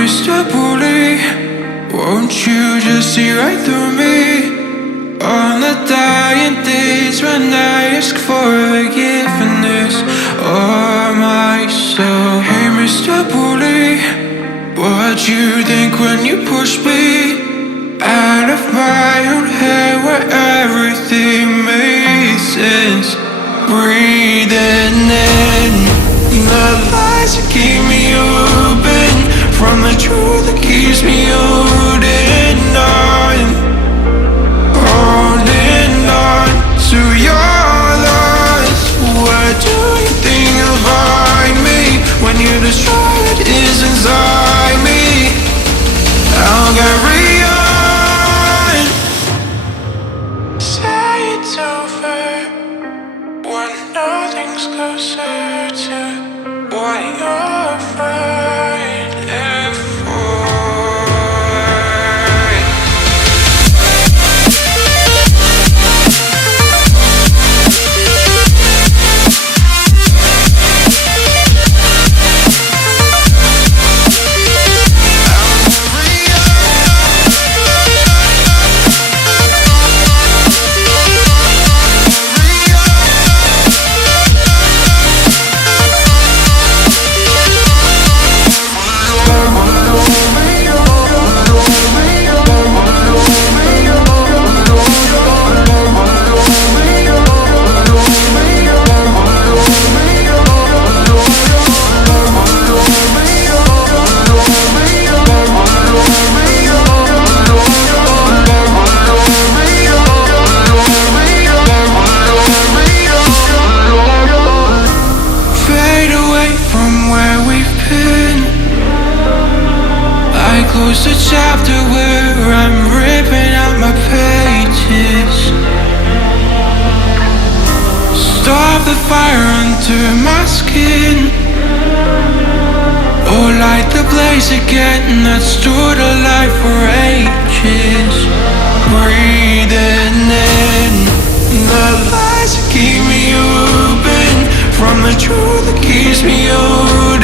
Mr. Bully, won't you just see right through me? On the dying days when I ask for forgiveness or myself. Hey Mr. Bully, what you think when you push me out of my own head where everything made sense? Breathing in the lies that keep me open from the truth that keeps me holding on, holding on to your loss. What do you think you'll find me when you destroy what is inside me? I'll carry on. Say it's over when nothing's closer to what you're fighting for. Close the chapter where I'm ripping out my pages. Stop the fire under my skin, or light the blaze again that stood alive for ages. Breathing in the lies that keep me open from the truth that keeps me open.